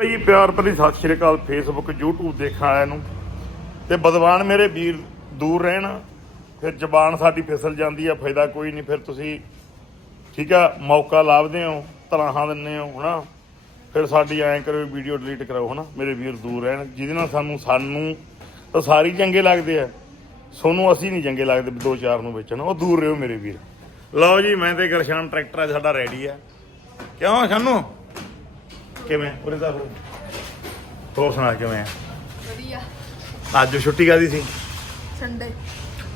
ਜੀ ਪਿਆਰ ਭਰੀ ਸਤਿ ਸ਼੍ਰੀ ਅਕਾਲ ਫੇਸਬੁੱਕ YouTube ਦੇਖਣ ਵਾਲਿਆਂ ਨੂੰ। ਤੇ ਬਦਵਾਨ ਮੇਰੇ ਵੀਰ ਦੂਰ ਰਹਿਣ, ਫਿਰ ਜ਼ਬਾਨ ਸਾਡੀ ਫਿਸਲ ਜਾਂਦੀ ਆ, ਫਾਇਦਾ ਕੋਈ ਨਹੀਂ, ਫਿਰ ਤੁਸੀਂ ਠੀਕ ਆ, ਮੌਕਾ ਲਾਭਦੇ ਹੋ, ਤਲਾਹਾਂ ਦਿੰਦੇ ਹੋ, ਹਨਾ? ਫਿਰ ਸਾਡੀ ਐਂ ਕਰੋ ਵੀਡੀਓ ਡਿਲੀਟ ਕਰਾਓ, ਹਨਾ? ਮੇਰੇ ਵੀਰ ਦੂਰ ਰਹਿਣ, ਜਿਹਦੇ ਨਾਲ ਸਾਨੂੰ ਸਾਨੂੰ ਤਾਂ ਸਾਰੇ ਹੀ ਚੰਗੇ ਲੱਗਦੇ ਆ। ਸੋਨੂੰ ਅਸੀਂ ਨਹੀਂ ਚੰਗੇ ਲੱਗਦੇ, ਦੋ ਚਾਰ ਨੂੰ ਵੇਚਣ, ਉਹ ਦੂਰ ਰਹੋ ਮੇਰੇ ਵੀਰ। ਲਓ ਜੀ, ਮੈਂ ਤੇ ਗਰਸ਼ਾਨ ਟਰੈਕਟਰ ਅੱਜ ਸਾਡਾ ਰੈਡੀ ਆ। ਕਿਉਂ, ਸਾਨੂੰ? ਕਿਵੇਂ ਉਰੇ ਦਾ ਫਿਰ ਹੋਰ ਸੁਣਾ ਕਿਵੇਂ ਆ? ਵਧੀਆ। ਅੱਜ ਛੁੱਟੀ ਕਾਦੀ ਸੀ? ਸੰਡੇ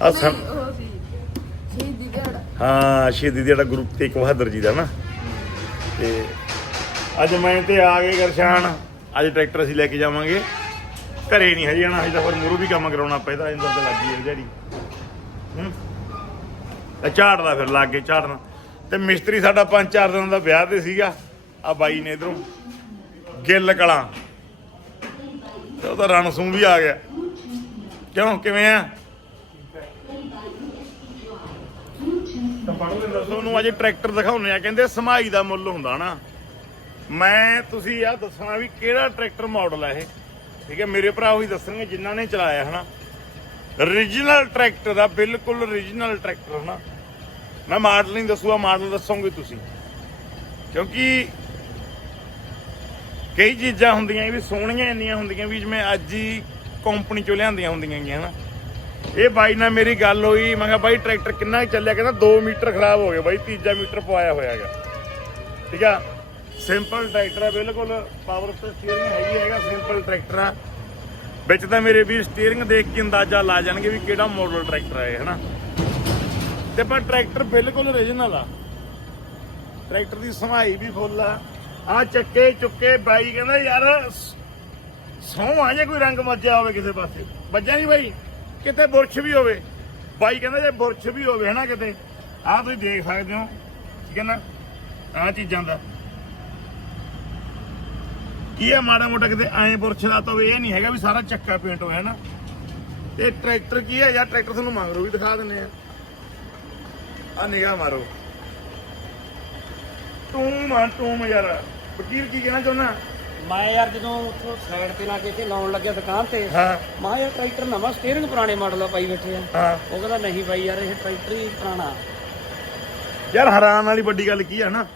ਆ ਸੰ- ਉਹ ਸੀ ਸ਼ਹੀਦੀ ਦਿਹਾੜਾ। ਹਾਂ ਸ਼ਹੀਦੀ ਜਿਹੜਾ ਗੁਰੂ ਤੇਗ ਬਹਾਦਰ ਜੀ ਦਾ ਨਾ। ਤੇ ਅੱਜ ਮੈਂ ਤੇ ਆ ਗਏ ਗਰਸ਼ਾਨ। ਅੱਜ ਟਰੈਕਟਰ ਅਸੀਂ ਲੈ ਕੇ ਜਾਵਾਂਗੇ। ਘਰੇ ਨਹੀਂ ਹਜੇ ਜਾਣਾ ਹਜੇ ਤਾਂ ਫਿਰ ਮੂਰੂ ਵੀ ਕੰਮ ਕਰਾਉਣਾ ਪੈਦਾ ਇੰਦਰ ਤੇ ਲੱਗੀ ਹੈ ਜਿਹੜੀ ਹੂੰ। ਤੇ ਝਾੜਦਾ ਫਿਰ ਲੱਗ ਕੇ ਝਾੜਨਾ। ਤੇ ਮਿਸਤਰੀ ਸਾਡਾ ਪੰਜ ਚਾਰ ਦਿਨਾਂ ਦਾ ਵਿਆਹ ਤੇ ਸੀਗਾ। ਆ ਬਾਈ ਨੇ ਇਧਰੋਂ ਗਿੱਲ ਕਲਾਂ। ਤੇ ਉਹਦਾ ਰਣਸੂ ਵੀ ਆ ਗਿਆ। ਕਿਉਂ? ਕਿਵੇਂ ਆ? ਤਾਂ ਪੜੋ ਦੇ ਦੱਸੋ ਨੂੰ ਅਜੇ ਟਰੈਕਟਰ ਦਿਖਾਉਣੇ ਆ ਕਹਿੰਦੇ ਸਮਾਈ ਦਾ ਮੁੱਲ ਹੁੰਦਾ ਨਾ। ਮੈਂ ਤੁਸੀਂ ਆ ਦੱਸਣਾ ਵੀ ਕਿਹੜਾ ਟਰੈਕਟਰ ਮਾਡਲ ਆ ਇਹ? ਠੀਕ ਹੈ ਮੇਰੇ ਭਰਾ ਉਹੀ ਦੱਸਣਗੇ ਜਿਨ੍ਹਾਂ ਨੇ ਚਲਾਇਆ ਹਨਾ? Origignal ਟਰੈਕਟਰ ਦਾ ਬਿਲਕੁਲ origignal ਟਰੈਕਟਰ ਹਨਾ? ਮੈਂ ਮਾਡਲ ਨਹੀਂ ਦੱਸੂਗਾ ਮਾਡਲ ਦੱਸੋਗੇ ਤੁਸੀਂ। ਕਿਉਂਕਿ ਕਈ ਚੀਜ਼ਾਂ ਹੁੰਦੀਆਂ ਵੀ ਸੋਹਣੀਆਂ ਇੰਨੀਆਂ ਹੁੰਦੀਆਂ ਵੀ ਜਿਵੇਂ ਅੱਜ ਹੀ ਕੰਪਨੀ ਚੋਂ ਲਿਆਂਦੀਆਂ ਹੁੰਦੀਆਂ ਗੀਆਂ ਹਨਾ ਇਹ ਬਾਈ ਨਾਲ ਮੇਰੀ ਗੱਲ ਹੋਈ, ਮੈਂ ਕਿਹਾ ਬਾਈ ਟਰੈਕਟਰ ਕਿੰਨਾ ਕੁ ਚੱਲਿਆ? ਕਹਿੰਦਾ 2 ਮੀਟਰ ਖਰਾਬ ਹੋ ਗਿਆ ਬਾਈ, ਤੀਜਾ ਮੀਟਰ ਪਵਾਇਆ ਹੋਇਆ ਹੈਗਾ। ਠੀਕ ਆ? ਸਿੰਪਲ ਟਰੈਕਟਰ ਆ, ਬਿਲਕੁਲ ਪਾਵਰ ਤੇ ਸਟੀਅਰਿੰਗ ਹੈਗੀ ਹੈਗਾ ਸਿੰਪਲ ਟਰੈਕਟਰ ਆ। ਵਿੱਚ ਤਾਂ ਮੇਰੇ ਵੀ ਸਟੀਅਰਿੰਗ ਦੇਖ ਕੇ ਅੰਦਾਜ਼ਾ ਲਾ ਜਾਣਗੇ ਵੀ ਕਿਹੜਾ ਮਾਡਲ ਟਰੈਕਟਰ ਆ ਇਹ, ਹਨਾ? ਤੇ ਪਰ ਟਰੈਕਟਰ ਬਿਲਕੁਲ origignal ਆ। ਟਰੈਕਟਰ ਦੀ ਸਮਾਈ ਵੀ ਫੁੱਲ ਆ। ਆ ਚੱਕੇ ਚੁੱਕੇ ਬਾਈ ਕਹਿੰਦਾ ਯਾਰ ਸੌ ਆ ਜੇ ਕੋਈ ਰੰਗ ਮੱਜਿਆ ਹੋਵੇ ਕਿਸੇ ਪਾਸੇ। ਵੱਜਿਆ ਨਹੀਂ ਬਾਈ, ਕਿਤੇ ਬੁਰਸ਼ ਵੀ ਹੋਵੇ। ਬਾਈ ਕਹਿੰਦਾ ਜੇ ਬੁਰਸ਼ ਵੀ ਹੋਵੇ ਹਨਾ ਕਿਤੇ, ਆਹ ਤੁਸੀਂ ਦੇਖ ਸਕਦੇ ਹੋ, ਠੀਕ ਹੈ ਨਾ? ਆਹ ਚੀਜ਼ਾਂ ਦਾ। ਕੀ ਹੈ ਮਾੜਾ ਮੋਟਾ ਕਿਤੇ ਐਂ ਬੁਰਸ਼ ਲਾਤਾ ਹੋਵੇ ਇਹ ਨਹੀਂ ਹੈਗਾ ਵੀ ਸਾਰਾ ਚੱਕਾ ਪੇਂਟ ਹੋਇਆ ਨਾ। ਤੇ ਟਰੈਕਟਰ ਕੀ ਹੈ ਯਾਰ ਟਰੈਕਟਰ ਤੁਹਾਨੂੰ ਮੰਗਰੋ ਵੀ ਦਿਖਾ ਦਿੰਨੇ ਆ। ਆ ਨਿਗਾਹ ਮਾਰੋ। ਤੂੰ ਮਾਂ ਤੂੰ ਯਾਰ। ਵਕੀਲ ਕੀ ਕਹਿਣਾ ਚਾਹੁੰਦਾ? ਮੈਂ ਯਾਰ ਜਦੋਂ ਉੱਥੋਂ ਸਾਈਡ ਤੇ ਲਾ ਕੇ ਇੱਥੇ ਲਾਉਣ ਲੱਗਿਆ ਦੁਕਾਨ ਤੇ ਹਾਂ। ਮੈਂ ਯਾਰ ਟਰੈਕਟਰ ਨਵਾਂ ਸਟੀਅਰਿੰਗ ਪੁਰਾਣੇ ਮਾਡਲ ਦਾ ਪਾਈ ਬੈਠੇ ਆ। ਹਾਂ। ਉਹ ਕਹਿੰਦਾ ਨਹੀਂ ਬਾਈ ਯਾਰ ਇਹ ਟਰੈਕਟਰ ਹੀ ਪੁਰਾਣਾ। ਯਾਰ ਹੈਰਾਨ ਵਾਲੀ ਵੱਡੀ ਗੱਲ ਕੀ ਆ ਨਾ?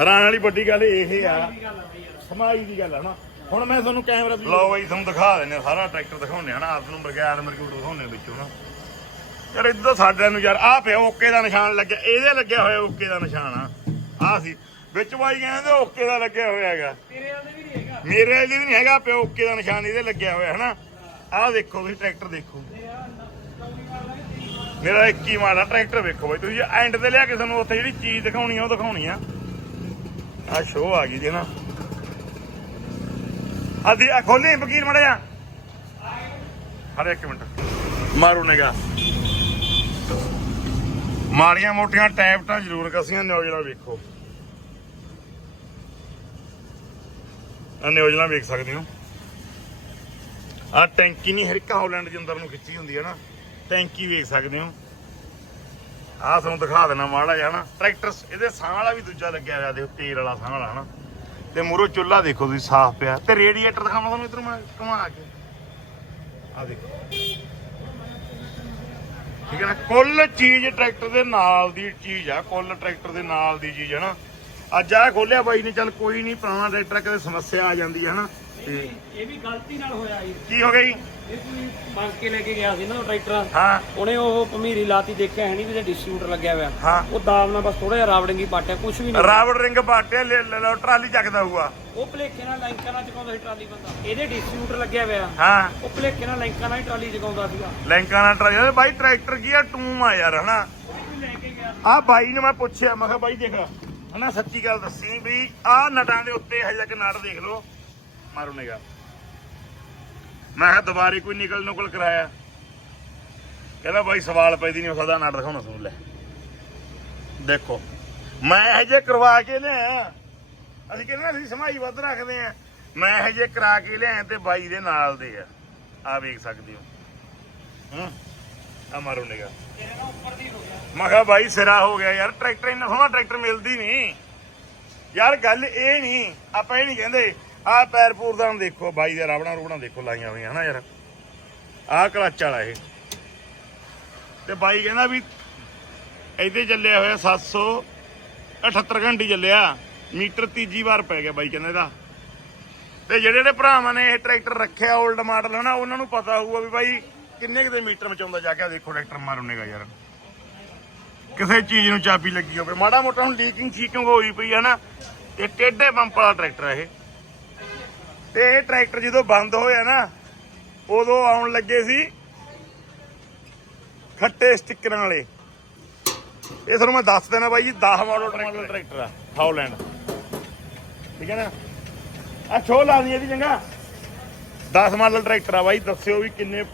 ਹੈਰਾਨ ਵਾਲੀ ਵੱਡੀ ਗੱਲ ਇਹ ਆ। ਸਮਾਈ ਦੀ ਗੱਲ ਆ ਨਾ। ਹੁਣ ਮੈਂ ਤੁਹਾਨੂੰ ਕੈਮਰਾ ਲਓ ਬਈ ਤੁਹਾਨੂੰ ਦਿਖਾ ਦਿੰਨੇ ਆ, ਸਾਰਾ ਟਰੈਕਟਰ ਦਿਖਾਉਂਦੇ ਆ ਨਾ। ਆਪ ਨੂੰ ਬਰਗਾੜ ਮਰਕੂਟ ਦਿਖਾਉਂਦੇ ਆ ਵਿੱਚੋਂ ਨਾ। ਯਾਰ ਇੱਧਰ ਸਾਡੇ ਨੂੰ ਯਾਰ ਆ ਪਿਆ ਓਕੇ ਦਾ ਨਿਸ਼ਾਨ ਲੱਗਿਆ। ਇਹਦੇ ਲੱਗਿਆ ਹੋਇਆ ਓਕੇ ਦਾ ਨਿਸ਼ਾਨ ਆ। ਆ ਸੀ। ਵਿੱਚ ਬਾਈ ਕਹਿੰਦੇ ਓਕੇ ਦਾ ਲੱਗਿਆ ਹੋਇਆ ਹੈਗਾ। ਤੇਰੇ ਵਾਲੇ ਵੀ ਨਹੀਂ ਹੈਗਾ। ਮੇਰੇ ਵਾਲੀ ਵੀ ਨਹੀਂ ਹੈਗਾ ਪਿਆ ਓਕੇ ਦਾ ਨਿਸ਼ਾਨ ਇਹਦੇ ਲੱਗਿਆ ਹੋਇਆ ਹਨਾ? ਆਹ ਦੇਖੋ ਤੁਸੀਂ ਟਰੈਕਟਰ ਦੇਖੋ। ਮੇਰਾ ਇੱਕ ਹੀ ਮਾੜਾ ਟਰੈਕਟਰ ਵੇਖੋ ਬਾਈ ਤੁਸੀਂ ਐਂਡ ਤੇ ਲਿਆ ਕੇ ਤੁਹਾਨੂੰ ਉੱਥੇ ਜਿਹੜੀ ਚੀਜ਼ ਦਿਖਾਉਣੀ ਆ ਉਹ ਦਿਖਾਉਣੀ ਆ। ਆ ਸ਼ੋਅ ਆ ਗਈ ਜੀ ਨਾ ਆ ਖੋਲੀ ਵਕੀਲ ਮੜਿਆ ਹਰੇ ਇੱਕ ਮਿੰਟ। ਮਾਰੂ ਨਿਗਾ ਮਾੜੀਆਂ ਮੋਟੀਆਂ ਟੈਪਟਾਂ ਜ਼ਰੂਰ ਕਸੀਆਂ ਨਿਓਜਲਾ ਵੇਖੋ। ਆ ਨਿਓਜਲਾ ਵੇਖ ਸਕਦੇ ਹੋ। ਆ ਟੈਂਕੀ ਨਹੀਂ ਹਰਿਕਾ ਹਾਲੈਂਡ ਦੇ ਅੰਦਰ ਨੂੰ ਖਿੱਚੀ ਹੁੰਦੀ ਹੈ ਨਾ। ਟੈਂਕੀ ਵੇਖ ਸਕਦੇ ਹੋ। ਆ ਤੁਹਾਨੂੰ ਦਿਖਾ ਦੇਣਾ ਮਾੜਾ ਜਿਹਾ ਨਾ। ਟਰੈਕਟਰ ਇਹਦੇ ਸਾਹ ਵਾਲਾ ਵੀ ਦੂਜਾ ਲੱਗਿਆ ਹੋਇਆ, ਦੇਖੋ ਤੇਲ ਵਾਲਾ ਸਾਹ ਵਾਲਾ ਹਨਾ। ਤੇ ਮੂਰੋ ਚੁੱਲਾ ਦੇਖੋ ਤੁਸੀਂ, ਸਾਫ਼ ਪਿਆ। ਤੇ ਰੇਡੀਏਟਰ ਦਿਖਾਵਾਂ ਤੁਹਾਨੂੰ ਇਧਰ ਮੈਂ, ਘੁਮਾ ਕੇ। ਆ ਦੇਖੋ। ਠੀਕ ਹੈ ਨਾ, ਕੁੱਲ ਚੀਜ਼ ਟਰੈਕਟਰ ਦੇ ਨਾਲ ਦੀ ਚੀਜ਼ ਆ, ਕੁੱਲ ਟਰੈਕਟਰ ਦੇ ਨਾਲ ਦੀ ਚੀਜ਼ ਹੈ ਨਾ। ਅੱਜ ਆ ਖੋਲਿਆ ਬਾਈ ਨੇ ਚੱਲ ਕੋਈ ਨਹੀਂ ਪੁਰਾਣਾ ਟਰੈਕਟਰ ਕਦੇ ਸਮੱਸਿਆ ਆ ਜਾਂਦੀ ਹੈ ਨਾ। ਤੇ ਇਹ ਵੀ ਗਲਤੀ ਨਾਲ ਹੋਇਆ ਜੀ। ਕੀ ਹੋ ਗਈ ਇਹ ਕੋਈ ਮੰਗ ਕੇ ਲੈ ਕੇ ਗਿਆ ਸੀ ਨਾ ਉਹ ਟਰੈਕਟਰ। ਹਾਂ। ਉਹਨੇ ਉਹ ਭਮੀਰੀ ਲਾਤੀ ਦੇਖਿਆ ਹੈ ਨਹੀਂ ਵੀ ਤੇ ਡਿਸਟ੍ਰੀਬਿਊਟਰ ਲੱਗਿਆ ਹੋਇਆ। ਹਾਂ। ਉਹ ਦਾਬ ਨਾਲ ਬਸ ਥੋੜਾ ਜਿਹਾ ਰਾਵੜਿੰਗੀ ਪਾਟਿਆ ਕੁਝ ਵੀ ਨਹੀਂ। ਰਾਵੜ ਰਿੰਗ ਬਾਟੇ ਲੈ ਲੈ ਲਓ ਟਰਾਲੀ ਚੱਕਦਾ ਹੋਊਗਾ। ਉਹ ਭਲੇਖੇ ਨਾਲ ਲਾਈਂਕਾਂ ਨਾਲ ਚਕਾਉਂਦਾ ਸੀ ਟਰਾਲੀ ਬੰਦਾ। ਇਹਦੇ ਡਿਸਟ੍ਰੀਬਿਊਟਰ ਲੱਗਿਆ ਹੋਇਆ। ਹਾਂ। ਉਹ ਭਲੇਖੇ ਨਾਲ ਲਾਈਂਕਾਂ ਨਾਲ ਹੀ ਟਰਾਲੀ ਚਕਾਉਂਦਾ ਸੀਗਾ। ਲੈਂਕਾਂ ਨਾਲ ਟਰਾਲੀ ਬਾਈ ਟਰੈਕਟਰ ਕੀ ਆ? ਟੂਮ ਆ ਯਾਰ ਹਨਾ? ਉਹ ਲੈ ਕੇ ਗਿਆ। ਆ ਬਾਈ ਨੂੰ ਮੈਂ ਪੁੱਛਿਆ ਮੈਂ ਕਿਹਾ ਬਾਈ ਦੇਖ। ਹਨਾ, ਸੱਚੀ ਗੱਲ ਦੱਸੀ ਵੀ ਆ ਨਟਾਂ ਦੇ ਉੱਤੇ ਹਜੇ ਤੱਕ ਨਟ ਦੇਖ ਲਓ। ਮਾਰੂ ਨਿਗਾ ਮੈਂ ਕਿਹਾ ਦੁਬਾਰੇ ਕੋਈ ਨਿਕਲ ਨੁਕਲ ਕਰਾਇਆ। ਕਹਿੰਦਾ ਬਾਈ ਸਵਾਲ ਪੈਦੀ ਨਹੀਂ ਸਕਦਾ ਨਟ ਦਿਖਾਉਣਾ ਸੁਣ ਲੈ। ਦੇਖੋ, ਮੈਂ ਹਜੇ ਕਰਵਾ ਕੇ ਲਿਆ ਅਸੀਂ ਕਹਿੰਦੇ ਅਸੀਂ ਸਮਾਈ ਵੱਧ ਰੱਖਦੇ ਆ ਮੈਂ ਹਜੇ ਕਰਾ ਕੇ ਲਿਆ ਤੇ ਬਾਈ ਦੇ ਨਾਲ ਦੇ ਆ। ਆ ਵੇਖ ਸਕਦੇ ਹੋ। ਹੂੰ। ਆ ਮਾਰੂ ਨਿਗਾ ਮੈਂ ਕਿਹਾ ਬਾਈ ਸਿਰਾ ਹੋ ਗਿਆ ਯਾਰ, ਟਰੈਕਟਰ ਇੰਨਾ ਸੋਹਣਾ ਟਰੈਕਟਰ ਮਿਲਦੀ ਨਹੀਂ ਯਾਰ ਗੱਲ ਇਹ ਨਹੀਂ ਆਪਾਂ ਇਹ ਨਹੀਂ ਕਹਿੰਦੇ, ਆਹ ਪੈਰਪੂਰ ਦਾ ਦੇਖੋ, ਬਾਈ ਦੇ ਰਾਵਣਾ ਰੂਬਣਾ ਦੇਖੋ ਲਾਈਆਂ ਹੋਈਆਂ, ਹਨਾ ਯਾਰ? ਆਹ ਕਲੱਚ ਵਾਲਾ ਇਹ। ਤੇ ਬਾਈ ਕਹਿੰਦਾ ਵੀ ਇਹਦੇ ਚੱਲਿਆ ਹੋਇਆ 778 ਘੰਟੇ ਚੱਲਿਆ, ਮੀਟਰ ਤੀਜੀ ਵਾਰ ਪੈ ਗਿਆ ਬਾਈ ਕਹਿੰਦਾ ਇਹਦਾ। ਤੇ ਜਿਹੜੇ ਜਿਹੜੇ ਭਰਾਵਾਂ ਨੇ ਇਹ ਟਰੈਕਟਰ ਰੱਖਿਆ 올ਡ ਮਾਡਲ ਹਨਾ, ਉਹਨਾਂ ਨੂੰ ਪਤਾ ਹੋਊਗਾ ਵੀ ਬਾਈ ਕਿੰਨੇ ਕੁ ਦੇ ਮੀਟਰ ਮਚਾਉਂਦਾ ਜਾ ਕੇ? ਦੇਖੋ ਟਰੈਕਟਰ ਮਾਰੂਨੇਗਾ ਯਾਰ। ਕਿਸੇ ਚੀਜ਼ ਨੂੰ ਚਾਬੀ ਲੱਗੀ ਹੋਵੇ। ਮਾੜਾ ਮੋਟਾ ਹੁਣ ਲੀਕਿੰਗ ਸ਼ੀਕਿੰਗ ਹੋਈ ਪਈ ਹੈ ਨਾ? ਇਹ ਟੇਢੇ ਪੰਪ ਵਾਲਾ ਟਰੈਕਟਰ ਇਹ। ਤੇ ਇਹ ਟਰੈਕਟਰ ਜਦੋਂ ਬੰਦ ਹੋਇਆ ਨਾ ਉਦੋਂ ਆਉਣ ਲੱਗੇ ਸੀ ਖੱਟੇ ਸਟਿੱਕਰਾਂ ਵਾਲੇ। ਇਹ ਤੁਹਾਨੂੰ ਮੈਂ ਦੱਸ ਦੇਣਾ ਬਾਈ ਜੀ 10 ਮਾਡਲ ਟਰੈਕਟਰ ਆ। ਹਾਲੈਂਡ ਠੀਕ ਹੈ ਨਾ? ਆ ਛੋ ਲਾ ਦੀ ਇਹਦੀ ਚੰਗਾ 10 ਮਾਡਲ ਟਰੈਕਟਰ ਆ ਬਾਈ ਦੱਸਿਓ ਵੀ ਕਿੰਨੇ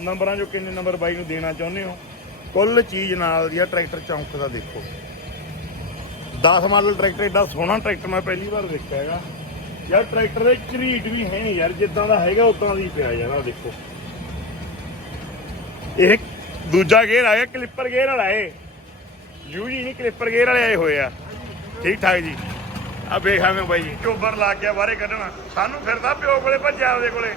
ਨੰਬਰਾਂ ਚੋਂ ਕਿੰਨੇ ਨੰਬਰ ਬਾਈ ਨੂੰ ਦੇਣਾ ਚਾਹੁੰਦੇ ਹੋ? ਕੁੱਲ ਚੀਜ਼ ਨਾਲ ਦੀ ਆ ਟਰੈਕਟਰ ਚੌਂਕ ਦਾ ਦੇਖੋ। 10 ਮਾਡਲ ਟਰੈਕਟਰ, ਏਡਾ ਸੋਹਣਾ ਟਰੈਕਟਰ ਮੈਂ ਪਹਿਲੀ ਵਾਰ ਦੇਖਿਆ ਹੈਗਾ। ਯਾਰ ਟਰੈਕਟਰ ਦੇ ਝਰੀਟ ਵੀ ਹੈ ਨਹੀਂ ਯਾਰ, ਜਿੱਦਾਂ ਦਾ ਹੈਗਾ ਉਦਾਂ ਦੀ ਪਿਆ ਯਾਰ ਆ ਦੇਖੋ। ਇਹ ਦੂਜਾ ਗੇਅਰ ਆ ਗਿਆ ਕਲਿੱਪਰ ਗੇਅਰ ਵਾਲਾ ਏ ਯੂਜੀ ਨਹੀਂ, ਕਲਿੱਪਰ ਗੇਅਰ ਵਾਲੇ ਆਏ ਹੋਏ ਆ। ਠੀਕ ਠਾਕ ਜੀ। ਆ ਵੇਖਾਂਗੇ ਬਾਈ ਜੀ, ਚੋਬਰ ਲਾ ਕੇ ਬਾਹਰੇ ਕੱਢਣਾ। ਸਾਨੂੰ ਫਿਰਦਾ ਪਿਓ ਕੋਲੇ, ਭੱਜਿਆ ਉਹਦੇ ਕੋਲੇ।